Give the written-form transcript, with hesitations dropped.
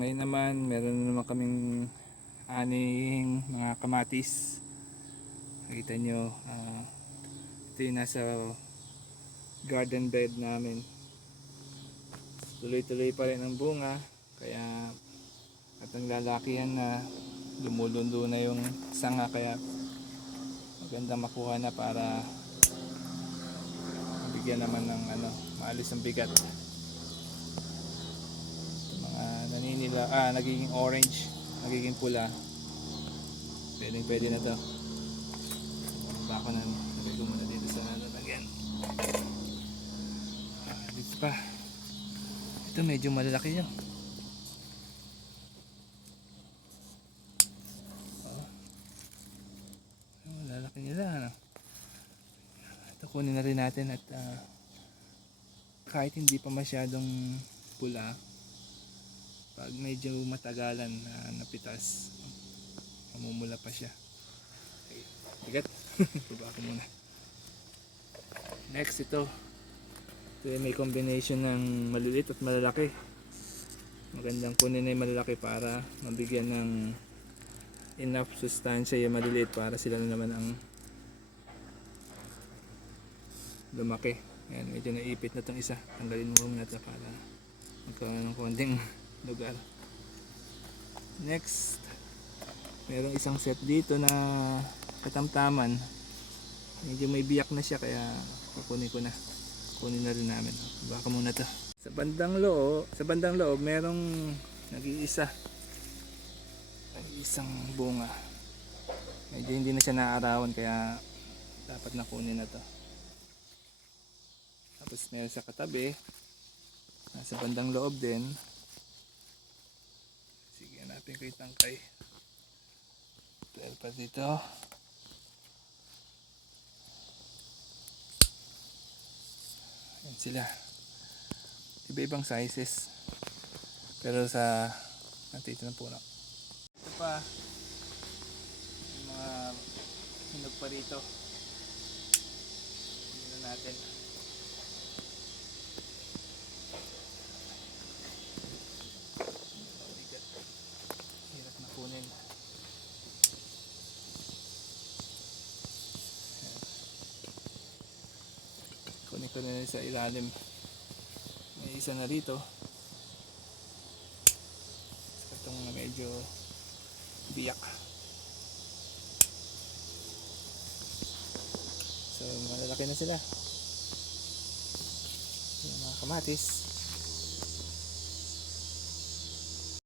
ngayon naman meron na naman kaming aning mga kamatis. Nakita nyo, ito yung nasa garden bed namin. Tuloy-tuloy pa rin ang bunga, kaya at ang lalakihan na, lumulundo na yung sanga, kaya maganda makuha na para bigyan naman ng maalis ang bigat. Mga naninila, nagiging orange, nagiging pula, pwede na to. Bako na, lagay ko muna dito sa lalagyan. Dito pa, ito medyo malalaki yun. Malalaki nila, ano? Ito kunin na rin natin at kahit hindi pa masyadong pula, pag medyo matagalan na napitas, mamumula pa siya. Okay. Bigat. Baba ko muna. Next, ito may combination ng maliliit at malalaki. Magandang kunin na yung malalaki para mabigyan ng enough sustansya yung maliliit para sila na naman ang lumaki. Ayan, medyo naipit na itong isa. Tanggalin mo muna ito para magkaroon ng konting lugar. Next, merong isang set dito na katamtaman. Medyo may biyak na siya, kaya kukunin ko na. Kunin na rin namin. Baka muna to. Sa bandang loob merong nag-iisa. Isang bunga. Medyo hindi na siya naaarawan, kaya dapat na kunin na to. Tapos meron sa katabi, nasa bandang loob din. Sige, hanapin ko yung tangkay. Dahil pa dito. Yan sila. Iba-ibang sizes. Pero sa nandito ng puno. Ito pa. Yung mga hinog pa rito. Tingnan natin. Hirap na kunin. Kunin ko na sa ilalim. May isa na rito. Itong medyo biyak. So malalaki na sila. Yung mga kamatis.